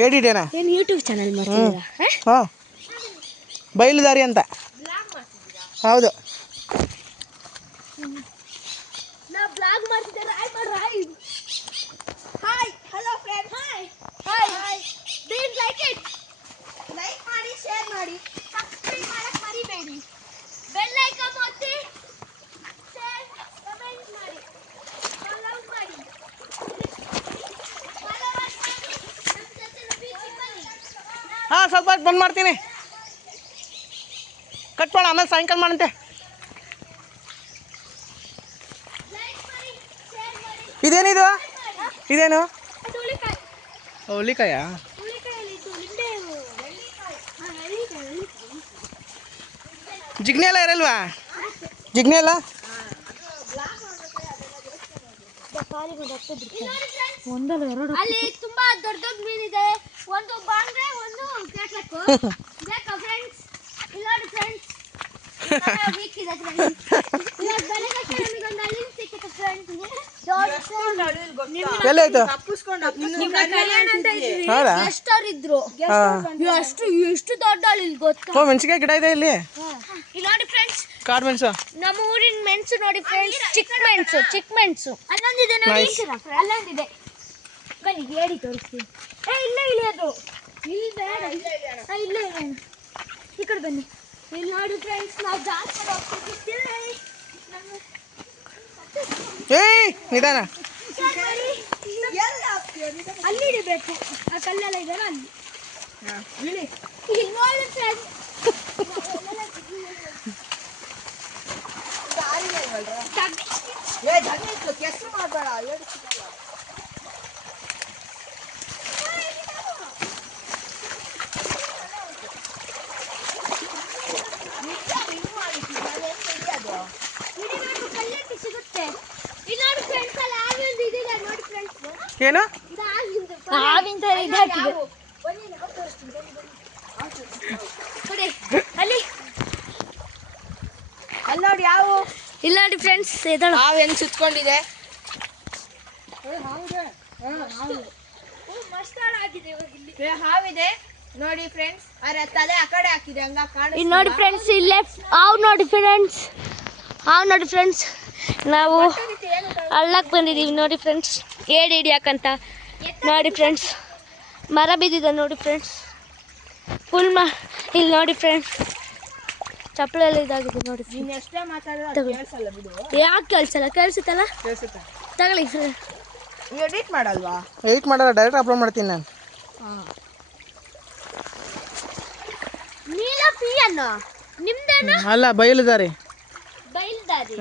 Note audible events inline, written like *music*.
ಹೇಳಿಡೇನಾ? ಏನು YouTube channel ಮಾಡ್ತಿದ್ದೀರಾ? ಹಾಂ? ಬಯಲುದಾರಿ ಅಂತ. ಹೌದು. ನಾ ಬ್ಲಾಗ್ ಮಾಡ್ತಿದ್ದೆ ರಾಯ್ ಮಾಡ್ ರಾಯ್. ಸ್ವಲ್ಪ ಬಂದ್ ಮಾಡ್ತೀನಿ. ಕಟ್ ಮಾಡ ಆಮೇಲೆ ಸಾಯಂಕಾಲ ಮಾಡಂತೆ. ಇದೇನಿದು? ಇದೇನು? ಹುಲಿಕಾಯ ಜಿಗ್ನೆಲ್ಲ ಇರಲ್ವಾ? ಜಿಗ್ನೆಲ್ಲ ಜಿಗ್ನೆ ಎಲ್ಲ? ಒಂದಲ್ಲ ಎರಡು ಅಲ್ಲಿ ತುಂಬಾ ದೊಡ್ಡ ದೊಡ್ಡ ಮೀನಿದೆ ಒಂದು ಬಾಂಗ್ರೆ ಒಂದು ಕ್ಯಾಟ್ಲಕ್ ಬೇಕಾ. ಫ್ರೆಂಡ್ಸ್ ಇಲ್ಲ ನೋಡಿ ಫ್ರೆಂಡ್ಸ್ ವೀಕ್ ಇದೆ ಫ್ರೆಂಡ್ಸ್ ಇಲ್ಲ ಬೆಳಗ್ಗೆ ನಮಗೆ ಒಂದು ಅಲ್ಲಿ ಸಿಕ್ಕಿತ್ತು ಫ್ರೆಂಡ್ಸ್ ಮೆಣಸಿನ್ಕಾಯಿ ಗಿಡ ಇದೆ ಇಲ್ಲಿ? ಇಲ್ಲಿ ನೋಡಿ ಫ್ರೆಂಡ್ಸ್ ಕಾಡು ಮೆಣಸು ನಮ್ಮ ಊರಿನ ಮೆಣಸು ನೋಡಿ ಫ್ರೆಂಡ್ಸ್ ಚಿಕ್ಕ ಮೆಣಸು ಚಿಕ್ಕ ಮೆಣಸು. ಅಲ್ಲೊಂದಿದೆ ನೋಡಿ. ಅಲ್ಲೊಂದಿದೆ ಬನ್ನಿ ಹೇಳಿ ತೋರಿಸ್ತೀನಿ. ಏ ಇಲ್ಲೇ ಅದು. ಇಲ್ಲಿ ಬೇಡ. ಇಲ್ಲ ಇಲ್ಲೇ ಇರೋಣ ಈ ಕಡೆ ಬನ್ನಿ. ಇಲ್ಲಿ ನೋಡಿ ಫ್ರೆಂಡ್ಸ್ ನಾವು ಜಾಸ್ತಿ ಹೋಗ್ತಿದ್ದೀವಿ ಏಯ್ ನಿಧಾನ. ಅಲ್ಲಿ ಇಡಬೇಕು. ಆ ಕಲ್ಲೆಲ್ಲ ಇದೆಯಲ್ಲ ಅಲ್ಲಿ ಇಲ್ಲಿ ನೋಡಿ ಫ್ರೆಂಡ್ಸ್ *laughs* ಹಿಡಿಬೇಕು ಅಲ್ಲಿ ಹಾವಿಂದು ಇದಿದೆ ನೋಡಿ ಫ್ರೆಂಡ್ಸ್ ಏನು? ಹಾವಿನ ಇದೆ ನೋಡಿ ಅಲ್ಲಿ. ಅಲ್ಲಿ ನೋಡಿ ಯಾವ. ಇಲ್ಲ ನೋಡಿ ಫ್ರೆಂಡ್ಸ್ ಎದಳು ಹಾವು ಹೆಂಗ್ ಸುತ್ಕೊಂಡಿದೆ? ಆಗಿದೆ ಇಲ್ಲಿ. ಏ, ಹಾವಿದೆ. ನೋಡಿ ಫ್ರೆಂಡ್ಸ್ ಅರೆ ತಲೆ ಆ ಕಡೆ ಹಾಕಿದೆ ಹಂಗ ಕಾಣ ಇಲ್ಲಿ ನೋಡಿ ಫ್ರೆಂಡ್ಸ್ ಇಲ್ಲೇ ಹಾವು ನೋಡಿ ಫ್ರೆಂಡ್ಸ್ ಹಾವು ನೋಡಿ ಫ್ರೆಂಡ್ಸ್ ನಾವು ಹಳ್ಳಕ್ಕೆ ಬಂದಿದ್ದೀವಿ ನೋಡಿ ಫ್ರೆಂಡ್ಸ್ ಏಡಿ ಹಿಡಿಯಾಕಂತ. ನೋಡಿ ಫ್ರೆಂಡ್ಸ್ ಮರ ಬಿದ್ದಿದೆ ನೋಡಿ ಫ್ರೆಂಡ್ಸ್ ಫುಲ್ ಮ ಇಲ್ಲಿ ನೋಡಿ ಫ್ರೆಂಡ್ಸ್ ಚಪ್ಪಳೆ ಎಲ್ಲ ಇದಾಗಿದೆ ನೋಡಿ ನೀನ್ ಎಷ್ಟೇ ಮಾತಾಡಿದ್ರು ಕೇಳಿಸಲ್ಲ ಬಿಡು. ಯಾಕೆ ಕೇಳಿಸಲ್ಲ? ಕೇಳಿಸುತ್ತಲ್ಲ? ಕೇಳಿಸುತ್ತೆ. ತಗೊಳ್ಳಿ. ಎಡಿಟ್ ಮಾಡಲ್ವಾ? ಎಡಿಟ್ ಮಾಡಲ್ಲ ಡೈರೆಕ್ಟ್ ಅಪ್ಲೋಡ್ ಮಾಡ್ತೀನಿ ನಾನು. ನೀಲ ಪಿ ಅನ್ನ? ನಿಮ್ದೇನು? ಅಲ್ಲ ಬಯಲುದಾರಿ ಬಯಲುದಾರಿ